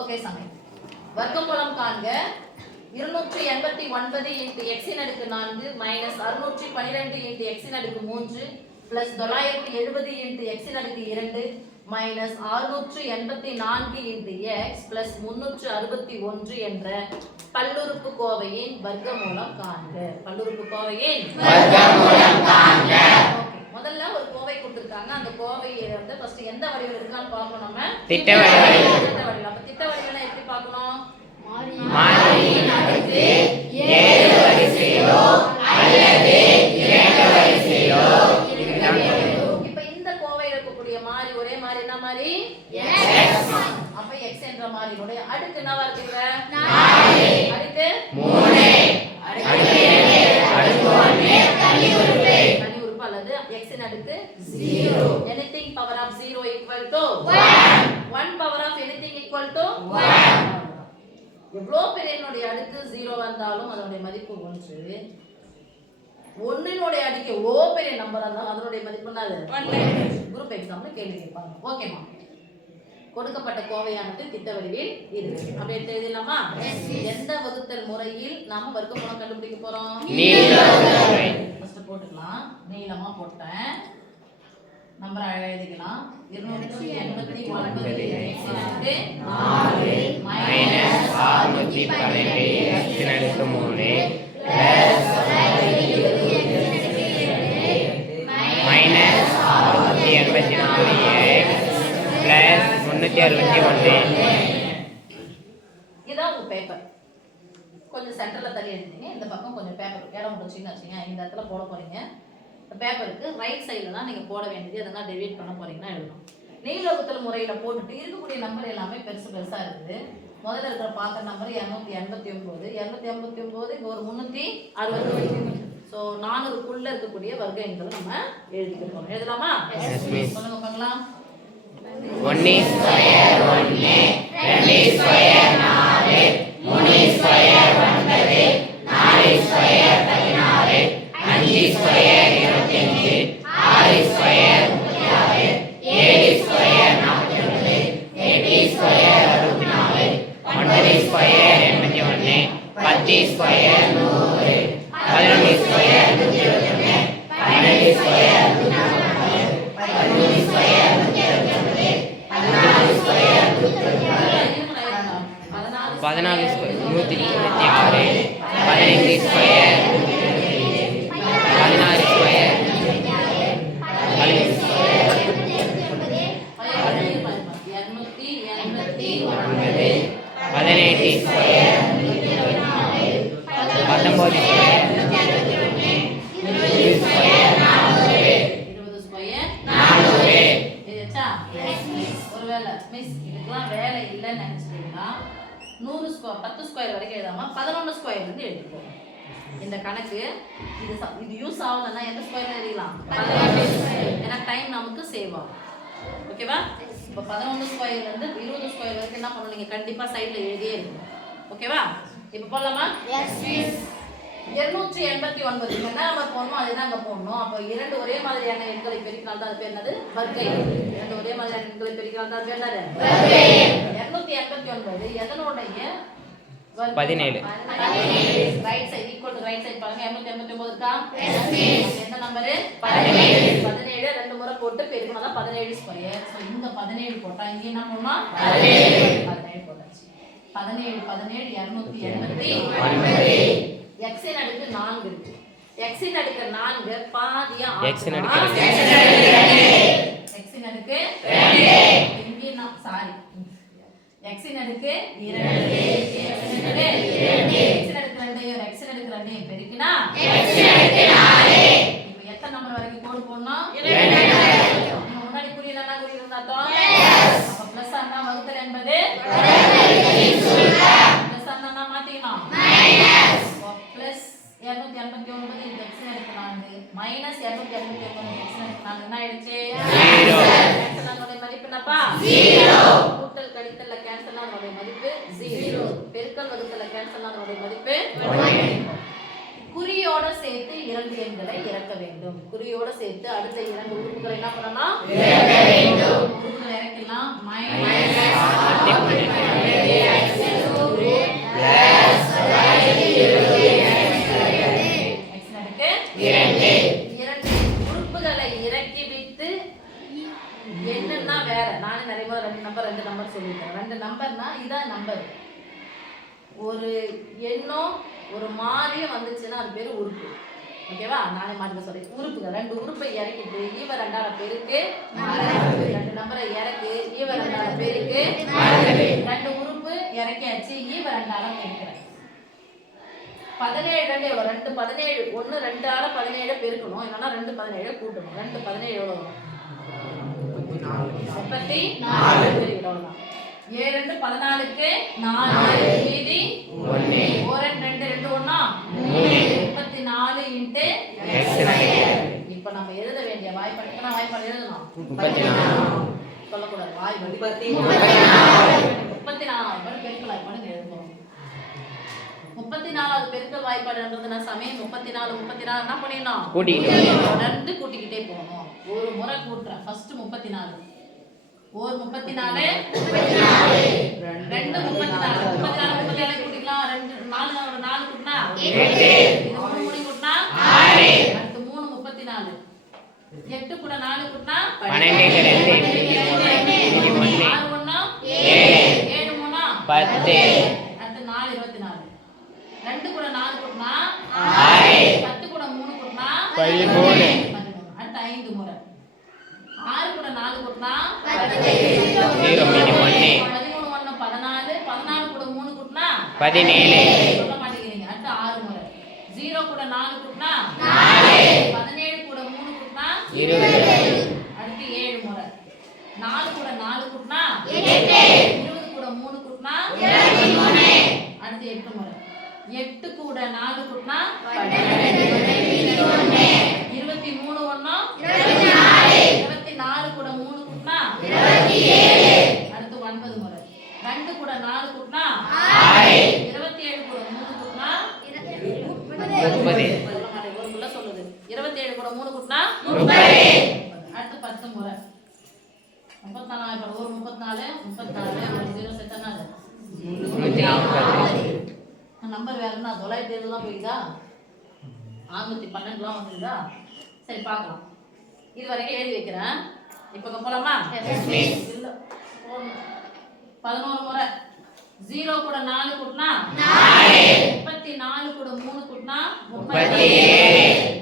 Okay சாமி. வர்க்கமூலம் காண்க. இருநூற்றி எண்பத்தி ஒன்பது இன்ட்டு எக்ஸின் அடுக்கு நான்கு மைனஸ் அறுநூற்றி பன்னிரெண்டு இன்ட்டு எக்ஸின் அடுக்கு மூன்று பிளஸ் தொள்ளாயிரத்தி எழுபது இன்ட்டு எக்ஸின் அடுக்கு இரண்டு மைனஸ் அறுநூற்று எண்பத்தி நான்கு இன்ட்டு எக்ஸ் பிளஸ் முன்னூற்று அறுபத்தி ஒன்று என்ற பல்லுறுப்பு கோவையின் வர்க்கமூலம் காண்க. பல்லுறுப்பு கோவையின். முதல்ல ஒரு கோவை கொடுத்துருக்காங்க. அந்த கோவையை வந்து ஃபர்ஸ்ட் எந்த வடிவில் இருக்கான்னு பார்க்கணும் அடுக்கு 0 வந்தாலும் அதனுடைய மதிப்பு 1 ஒன்னினுடைய அடுக்கு எவ்வளோ பெரிய நம்பர் இருந்தாலும் அதனுடைய மதிப்பு குரூப் எக்ஸாம்ல கேள்வி கேட்பாங்க. ஓகேமா கொடுக்கப்பட்ட கோவையானது திட்ட வடிவில் இருக்கு அப்படி எழுதிடலாமா எந்த வகுத்தல் முறையில் நாம வர்க்க மூலம் கண்டுபிடிக்க போறோம்? போட்டுக்கலாம். நீளமா போட்டேன். நம்பர் எழுதிக்கலாம். இருநூற்றி எண்பத்தி ஒன்பது நாலு மைனஸ் அறுநூத்தி அடுக்கு மூணு மைனஸ் அறுநூத்தி எண்பத்தி நாலு எக்ஸ் பிளஸ் முன்னூற்றி அறுபத்தி ஒன்று. இதான் உங்க பேப்பர் கொஞ்சம் சென்டர்ல தள்ளி எடுத்தீங்க இந்த பக்கம் கொஞ்சம் பேப்பர் இடம் முடிச்சிங்கன்னு வச்சுங்க இந்த இடத்துல போட போறீங்க. இந்த பேப்பருக்கு ரைட் சைடில் தான் நீங்க போட வேண்டியது எதனா டெலிட் பண்ண போறீங்கன்னா எழுதணும் நீலோகத்தில் முறையில போட்டுட்டு இருக்கக்கூடிய நம்பர் எல்லாமே பெருசு பெருசா இருக்குது முதல்ல இருக்கிற பார்க்குற நம்பர் இரநூத்தி எண்பத்தி ஒன்பது இரநூத்தி எண்பத்தி ஒன்பது இங்கே ஒரு முந்நூற்றி அறுபத்தி ஸோ நானூறுக்குள்ள இருக்கக்கூடிய வர்க்க எண்களை நம்ம எழுதிக்க எழுதலாமா. சொல்லுங்க பார்க்கலாம் ஒன்று ஒன்று ரெண்டு ஸ்கொயர் நாலு மூணு ஸ்கொயர் ஒன்பது 154 பதினைந்து ஸ்கொயர் நூறு ஸ்கொயர் பத்து ஸ்கொயர் வரைக்கும் எழுதாம பதினொன்று ஸ்கொயர் வந்து எழுதிக்கோ. இந்த கணக்கு இது இது யூஸ் ஆகலைன்னா எந்த ஸ்கொயர் எழுதிக்கலாம் ஏன்னா டைம் நமக்கு சேவ் ஆகும். ஓகேவா இப்போ பதினொன்று ஸ்கொயர்ல இருந்து இருபது ஸ்கொயர் வரைக்கும் என்ன பண்ணணும் நீங்க கண்டிப்பா சைடில் எழுதியே இருக்கணும். ஓகேவா இப்போ போடலாமா? இருநூற்றி எண்பத்தி ஒன்பது. என்ன நம்பர் போடணும்? அதுதான் அங்க போடணும். அப்போ இரண்டு ஒரே மாதிரியான எண்களை பெருக்கினால் தான் அது பேர் என்னது? வர்க்க. இரண்டு ஒரே மாதிரியான எண்களை பெருக்கினால் தான் அது பேர் என்னது? எண்பத்தி ஒன்பது. எதனுடைய? பதினேழு. Right side equal to right side பாருங்க. எண்பத்தி ஒன்பது இருக்கா? எந்த நம்பரு பதினேழு. பதினேழு. ரெண்டு முறை போட்டு பெருக்கணும் அதான் பதினேழு ஸ்கொயர் ஸோ இங்க பதினேழு போட்டா இங்க என்ன பதினேழு. போட்டாச்சு. பதினேழு பதினேழு இருநூத்தி எண்பத்தி. எக்ஸின் அடுக்கு நான்கு இருக்கு. எக்ஸின் அடுக்கு நான்கு பாதியா எக்ஸின் அடுக்கு. எக்ஸின் அடுக்கு. இங்கே நான் சாரி x இன் அடுக்கு 2 x இன் அடுக்கு 2 x இன் அடுக்கு 2 x இன் அடுக்கு 2 ஐயும் பெருக்கினா x இன் அடுக்கு 4 இப்போ எத்தனை நம்பர் வரைக்கும் கோடு போடணும்? 2 நம்ம முன்னாடி புரியலனா புரியலனா அர்த்தம் எஸ் அப்ப பிளஸ் ஆனா வகுத்தல் என்பது பிளஸ் ஆனா மாத்திக்கணும். மைனஸ் பிளஸ் இந்த x மைனஸ் 289 x இன் அடுக்கு என்ன ஆயிடுச்சு? 0 மதிப்பு என்னப்பா? 0 இறக்க வேண்டும். குறியோட சேர்த்து அடுத்த இரண்டு உறுப்புகளை என்ன பண்ணலாம் உறுப்புகளை இறக்கலாம். உறுப்புகளை இறக்கி விட்டு என்னன்னா வேற. நானே நிறைய ரெண்டு நம்பர் ரெண்டு நம்பர் சொல்லியிருக்கேன். ரெண்டு நம்பர்னா இதான் நம்பர் ஒரு எண்ணம் ஒரு மாறியும் வந்துச்சுன்னா அது பேர் உறுப்பு. ஓகேவா? நானே மாற்றி சொல்றேன். உறுப்புகள். ரெண்டு உறுப்பை இறக்கிட்டு ஈவ ரெண்டால பெருக்கு ரெண்டு நம்பரை இறக்கு ஈவ ரெண்டால பெருக்கு ரெண்டு உறுப்பு இறக்கியாச்சு ஈவ ரெண்டால பெருக்கிறேன் பதினேழு ரெண்டு எவ்வளோ ரெண்டு பதினேழு ஒன்று ரெண்டால பதினேழு பெருக்கணும். இல்லைன்னா ரெண்டு பதினேழு கூட்டணும். ரெண்டு பதினேழு எவ்வளோ வரும் முப்பத்தி நாலு. அவ்வளவுதான். ஏழு ரெண்டு பதினாலுக்கு நாலு. மீதி ஒரு ரெண்டு ரெண்டு ஒண்ணா முப்பத்தி நாலு இன்ட்டு இப்ப நம்ம எழுத வேண்டிய வாய்ப்பாடு எத்தனை வாய்ப்பாடு எழுதணும்? முப்பத்தி நாலு. சொல்லக்கூடாது. வாய் முப்பத்தி முப்பத்தி நாலு. வாய்ப்பாடு பெருக்கல் வாய்ப்பாடு எழுதணும் முப்பத்தி நாலாவது பெருக்கல் வாய்ப்பாடுன்றதுனா சமயம் முப்பத்தி நாலு முப்பத்தி நாலு என்ன பண்ணிடணும்? தொடர்ந்து கூட்டிக்கிட்டே போகணும். ஒரு முறை கூட்டுறேன். ஃபர்ஸ்ட் முப்பத்தி நாலு. ஒரு முப்பத்தி நாலு ரெண்டு முப்பத்தி நாலு முப்பத்தி நாலு முப்பத்தி நாலு கூட்டிக்கலாம் ரெண்டு நாலு ஒரு நாலு கூட்டினா இது மூணு மூணு கூட்டினா அடுத்து மூணு முப்பத்தி நாலு எட்டு கூட நாலு கூட்டினா ஆறு ஏழு மூணா பத்து. அடுத்து நாலு இருபத்தி நாலு ரெண்டு கூட நாலு கூட்டினா பத்து கூட மூணு கூட்டினா பதிமூணு. அடுத்து ஐந்து முறை ஆறு கூட நாலு கூட்டினா ஜீரோ மீதி ஒன்று பதிமூணு ஒண்ணு பதினாலு பதினாலு கூட மூணு கூட்டினா பதினேழு. ஜீரோ கூட நாலு கூட்டினா பதினேழு கூட மூணு கூட்டினா இருபது. அடுத்து ஏழு முறை. நாலு கூட நாலு கூட்டினா இருபது கூட மூணு கூட்டினா அடுத்து எட்டு முறை. எட்டு கூட நாலு கூட்டினா இருபத்தி மூணு. ஒண்ணா இருபத்தி நாலு கூட மூணு கூட்டினா அடுத்து ஒன்பது முறை ரெண்டு கூட நாலு கூட்டினா இருபத்தி ஏழு கூட மூணு கூட்டினா முப்பது சொல்ல மாட்டேன் ஒரு புள்ள சொல்லுது இருபத்தி ஏழு கூட மூணு கூட்டினா அடுத்து பத்து முறை முப்பத்தி நாலு ஒரு முப்பத்தி நாலு முப்பத்தி நாலு ஜீரோ செத்தனால நம்பர் வேற என்ன? தொள்ளாயிரத்தி எழுபதுலாம் போயிடுதா? நானூற்றி பன்னெண்டுலாம் வந்துருதா சரி பார்க்கலாம். இது வரைக்கும் எழுதி வைக்கிறேன். இப்போ போலாமா? இல்ல. பதினோரு முறை. ஜீரோ கூட நாலு கூட்டினா? முப்பத்தி நாலு கூட மூணு கூட்டினா? முப்பத்தி ஏழு.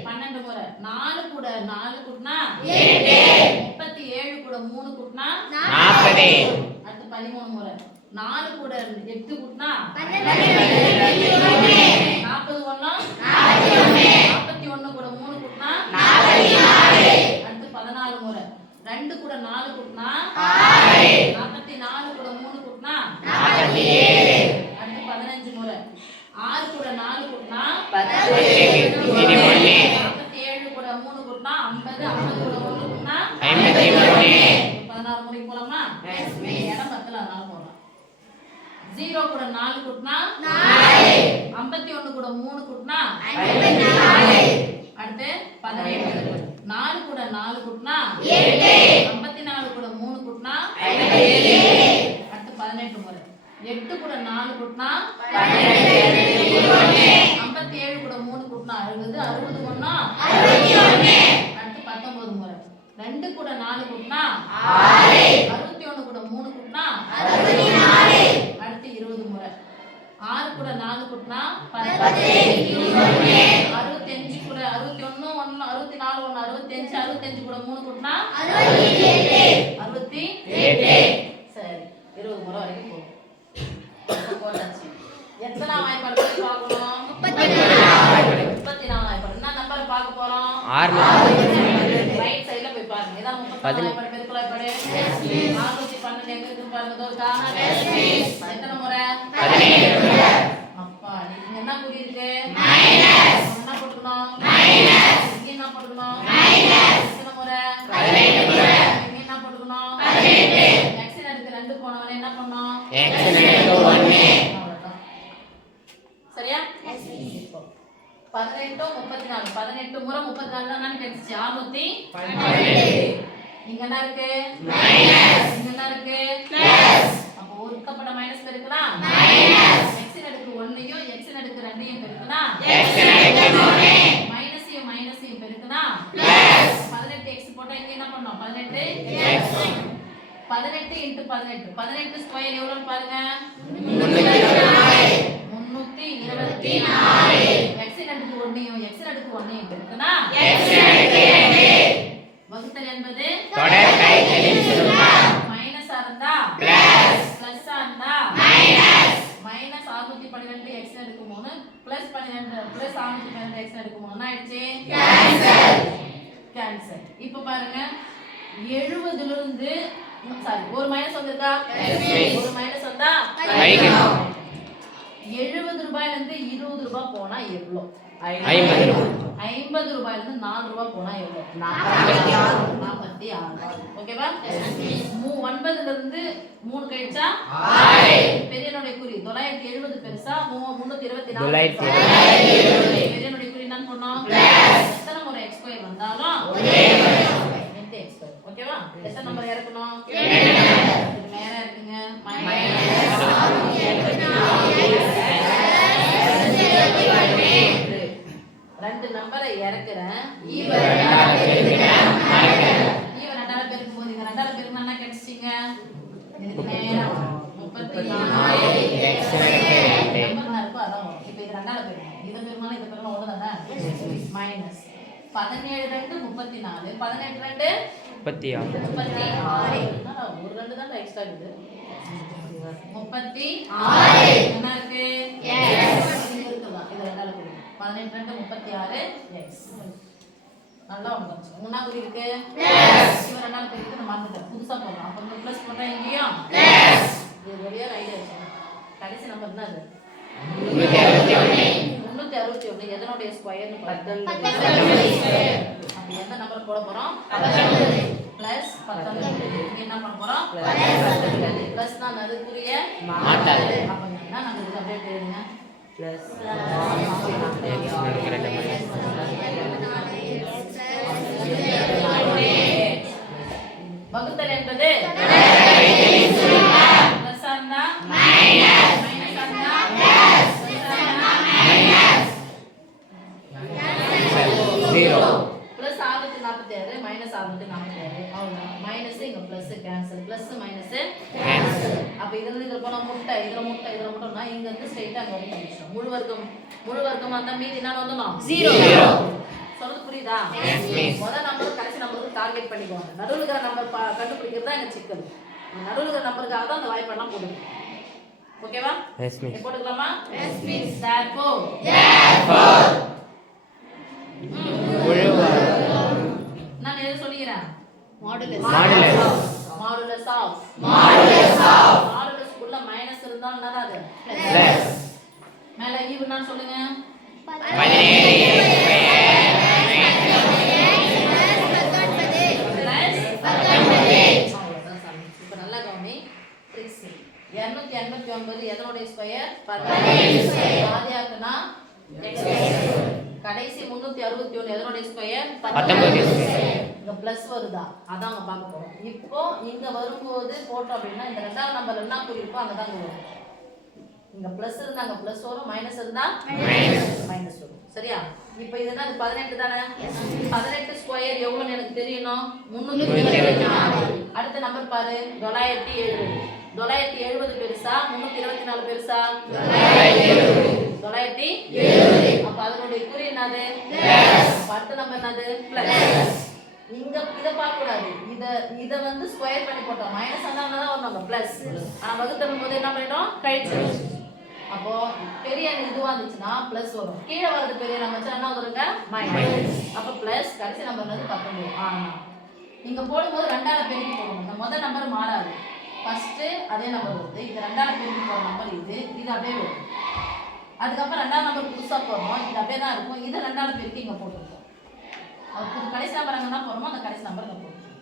நாலு கூட நாலு கூட்டினா? முப்பத்தி ஏழு கூட மூணு கூட்டினா? நாற்பது. அடுத்து பதிமூணு முறை. நாலு கூட எட்டு கூட்டினா? நாற்பது ஒண்ணா? நாற்பத்தி ஒண்ணு கூட மூணு கூட்டினா? அடுத்து பதினாலு முறை. ரெண்டு கூட நாலு கூட்டினா? நாற்பத்தி நாலு கூட மூணு கூட்டினா? அடுத்து பதினஞ்சு முறை. ஆறு கூட நாலு கூட்டினா? மீதி ஒன்று நாற்பத்தி ஏழு கூட மூணு கூட்டினா ஐம்பது ஐம்பது கூட ஒண்ணு கூட்டினா ஐம்பத்தி ஒன்று பதினாறு முறைக்கு போலாமா? இடம் பத்தல அதனால போலாம் ஜீரோ கூட நாலு கூட்டினா? ஐம்பத்தி ஒண்ணு கூட மூணு கூட்டினா? அடுத்து பதினேழு. நாலு கூட நாலு கூட்டினா? ஐம்பத்தி நாலு கூட மூணு கூட்டினா? அடுத்து பதினெட்டு முறை. எட்டு கூட நாலு கூட்டினா? ஐம்பத்தி ஏழு கூட மூணு கூட்டினா அறுபது. அறுபது முறை ரெண்டு கூட நாலு கூட்டினா? அறுபத்தி ஒண்ணு கூட மூணு கூட்டினா? அடுத்து இருபது முறை. ஆறு கூட நாலு கூட்டினா? அறுபத்தி அஞ்சு கூட அறுபத்தி ஒண்ணு ஒண்ணு அறுபத்தி நாலு ஒண்ணு அறுபத்தி அஞ்சு அறுபத்தி அஞ்சு கூட மூணு கூட்டினா? அறுபத்தி சரி இருபது முறை வரைக்கும் போகும். போட்டாச்சு. எத்தனை வாய்ப்பாடு பார்க்கணும்? முப்பத்தி நாலு. வாய்ப்பாடு. என்ன நம்பரை பார்க்க போறோம்? பதினேழு அப்பா என்ன குறி இருக்கு என்ன போட்டுக்கணும் என்ன போட்டுக்கணும் எத்தனை முறை என்ன போட்டுக்கணும் இருக்கு ரெண்டு போனவனே என்ன பண்ணோம். சரியா பதினெட்டு முப்பத்தி நாலு. பதினெட்டு முறை முப்பத்தி நாலு தான் கிடைச்சிச்சு அறுநூத்தி இங்க என்ன இருக்கு? இங்க என்ன இருக்கு? அப்போ ஒருக்கப்பட்ட மைனஸ் பெருக்கலாம் எக்ஸ் அடுக்கு ஒன்னையும் எக்ஸ் அடுக்கு ரெண்டையும் பெருக்குனா எக்ஸ் நடுக்கு மூணு. மைனஸையும் மைனஸையும் பெருக்குனா பதினெட்டு எக்ஸ் போட்டா இங்க என்ன பண்ணோம்? பதினெட்டு? எக்ஸ் பதினெட்டு இன்ட்டு பதினெட்டு. பதினெட்டு ஸ்கொயர் எவ்வளோன்னு பாருங்க. முன்னூத்தி இருபத்தி நாலு. எக்ஸின் அடுக்கு ஒன்னையும் எக்ஸின் அடுக்கு ஒன்னையும் இருக்குன்னா வகுத்தல் என்பது தொடர் கழித்தலின் சுருக்கம் மைனஸ் இருந்தா Plus. பிளஸ் இருந்தா மைனஸ் அறுநூத்தி பன்னிரெண்டு எக்ஸ் எடுக்கு மூணு பிளஸ் பன்னிரெண்டு பிளஸ் அறுநூத்தி பன்னிரெண்டு எக்ஸ் எடுக்கு மூணு என்ன ஆயிடுச்சு கேன்சல் இப்போ பாருங்க எழுபதுல இருந்து சாரி ஒரு மைனஸ் வந்திருக்கா? ஒரு மைனஸ் வந்தா. எழுபது ரூபாயில இருந்து இருபது ரூபாய் போனா எவ்வளோ? ஐம்பது ரூபாய். ஐம்பது ரூபாயில இருந்து நாலு ரூபாய் போனா எவ்வளோ நாற்பத்தி ஆறு. ஓகேவா மூ ஒன்பதுல இருந்து மூணு கழிச்சா? பெரியனுடைய குறி. தொள்ளாயிரத்தி எழுபது பெருசா? மூ- முன்னூத்தி இருபத்தி நாலு? பெரியனுடைய குறி என்னன்னு பண்ணோம் எத்தனை முறை எக்ஸ் ஸ்கொயர் வந்தாலும் ரெண்டு எக்ஸ் ஸ்கொயர் ஓகேவா எத்தனை நம்பர் இறக்கணும் இறக்குறேன் ஈவன் ஈவன் ரெண்டால பெருக்கும் போது இங்க ரெண்டால பெருக்கும் என்ன கிடைச்சிங்க முப்பத்தி நம்பர் இருக்கோ அதான். இப்போ இது பெருக்கும் இதை பெருமாள் இதை பெருமாள் ஒன்று தானே மைனஸ். பதினேழு ரெண்டு முப்பத்தி நாலு. பதினெட்டு ரெண்டு முப்பத்தி ஆறு. முப்பத்தி ஆறு. என்னடா, ஒரு ரெண்டு தான் எக்ஸ்ட்ரா இருக்குது. முப்பத்தி ஆறு. என்ன இருக்கு இங்க இருக்குதா இது ரெண்டால பெருக்கும் பதினெட்டு ரெண்டு முப்பத்தி ஆறு. எக்ஸ் நல்லா ஒன்று கொஞ்சம் முன்னா குறி இருக்கு. இவன் ரெண்டாவது பெருக்கு நான் மறந்துட்டேன் புதுசா போடுறோம் அப்போ வந்து ப்ளஸ் போட்டா இங்கேயும் இது வெளியே ஐடியா வச்சு கடைசி நம்பர் என்ன அது முன்னூத்தி அறுபத்தி ஒன்று. எதனுடைய ஸ்கொயர்னு அப்ப எந்த நம்பர் போட போறோம்? பிளஸ் பத்தொன்பது. என்ன பண்ண போறோம்? பிளஸ் தான் அதுக்குரிய மாத்தாது. அப்ப என்ன நம்ம அப்படியே போயிருங்க ரெண்டு மணி வகுத்தல் என்பது பிளஸ் மைனஸ் பிளஸ் ஆறுநூத்தி நாற்பத்தி ஆறு மைனஸ் ஆறுநூத்தி நாற்பத்தி ஆறு. அவ்வளவுதான். மைனஸ் இங்க பிளஸ் கேன்சல் பிளஸ் மைனஸ் அப்ப இதுல இதுல போனா முட்டை இதுல முட்டை இதுல முட்டைனா இங்க இருந்து ஸ்ட்ரைட்டா அங்க வரைக்கும் முடிச்சிடும் முழு வர்க்கம் முழு வர்க்கமா இருந்தா மீதி என்ன வந்துடும் ஜீரோ சொல்றது புரியுதா. முதல் நம்பர் கடைசி நம்பருக்கு டார்கெட் பண்ணிக்குவாங்க நடுவில் இருக்கிற நம்பர் கண்டுபிடிக்கிறது தான் எங்க சிக்கல்? நடுவில் இருக்கிற நம்பருக்காக தான் அந்த வாய்ப்பெல்லாம் போடுங்க. ஓகேவா? எஸ் மிஸ் போட்டுக்கலாமா? Yes miss therefore. நான் எது சொல்லிக்கிறேன்? Modulus modulus of modulus of modulus குள்ள மைனஸ் இருந்தா என்னடா அது பிளஸ் மேல ஈவுனா சொல்லுங்க பதினேழு பிளஸ் அவ்வளவுதான் சாமி இப்போ நல்லா கவனி சிக்ஸ் இரநூத்தி எண்பத்தி ஒன்பது எதனுடைய ஸ்கொயர் பாதியாக்குனா கடைசி முன்னூத்தி அறுபத்தி ஒண்ணு. எதனுடைய ஸ்கொயர் பத்தொன்பது. இங்க பிளஸ் வருதா? அதான் அங்க பார்க்க போறோம். இப்போ இங்க வரும்போது போட்டோம் அப்படின்னா இந்த ரெண்டாவது நம்பர்ல என்ன குறியிருக்கோ அங்கதான் வரும். இங்க பிளஸ் இருந்தா அங்க பிளஸ் வரும். மைனஸ் இருந்தா மைனஸ் வரும். சரியா? இப்போ இது என்ன பதினெட்டு தானே? பதினெட்டு ஸ்கொயர் எவ்வளவுன்னு எனக்கு தெரியணும். நாலு. அடுத்த நம்பர் பாரு. தொள்ளாயிரத்தி எழுபது தொள்ளாயிரத்தி எழுபது பெருசா? முன்னூத்தி இருபத்தி நாலு பெருசா? தொள்ளாயிரத்தி அப்ப அதனுடைய குறி என்னது? பத்து நம்பர் என்னது? பிளஸ் இங்க இத பார்க்க கூடாது இத இத வந்து ஸ்கொயர் பண்ணி போட்டோம். மைனஸ் தான் வரும்? நம்ம பிளஸ் ஆனா வகுத்தலும் போது என்ன பண்ணிட்டோம்? கழிச்சு. அப்போ பெரிய இதுவா இருந்துச்சுன்னா பிளஸ் வரும். கீழே வரது பெரிய நம்பர் என்ன வருங்க மைனஸ் அப்ப பிளஸ் கடைசி நம்பர் வந்து பத்தொன்பது. ஆனா நீங்க போடும்போது ரெண்டாவது பெருக்கி போடணும். இந்த முதல் நம்பர் மாறாது. ஃபர்ஸ்ட் அதே நம்பர் வருது. இது ரெண்டால பெருக்கி போற நம்பர் இது. இது அப்படியே வரும். அதுக்கப்புறம் ரெண்டாம் நம்பர் புதுசா போடுறோம் இது அப்படியே தான் இருக்கும். இதை ரெண்டால பெருக்கி இங்க போட்டுருக்கோம். அது கடைசி நம்பர் அங்கே தான் போடுறோமோ அந்த கடைசி நம்பர் இங்கே போட்டுருக்கோம்.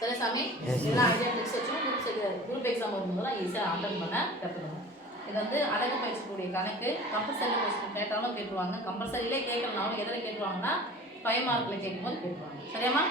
சரி சாமி. எல்லாம் ஐடியா டிப்ஸ் வச்சு குரூப் குரூப் எக்ஸாம் வரும்போதெல்லாம் ஈஸியாக அட்டன் பண்ண கற்றுக்கணும் இது வந்து அழகு பயிற்சிக்கூடிய கணக்கு. கம்பல்சரியில் கொஸ்டின் கேட்டாலும் கேட்டுருவாங்க. கம்பல்சரியிலே கேட்கறனாலும் எதில் கேட்டுருவாங்கன்னா ஃபைவ் மார்க்கில் கேட்கும்போது கேட்டுருவாங்க. சரியாம்மா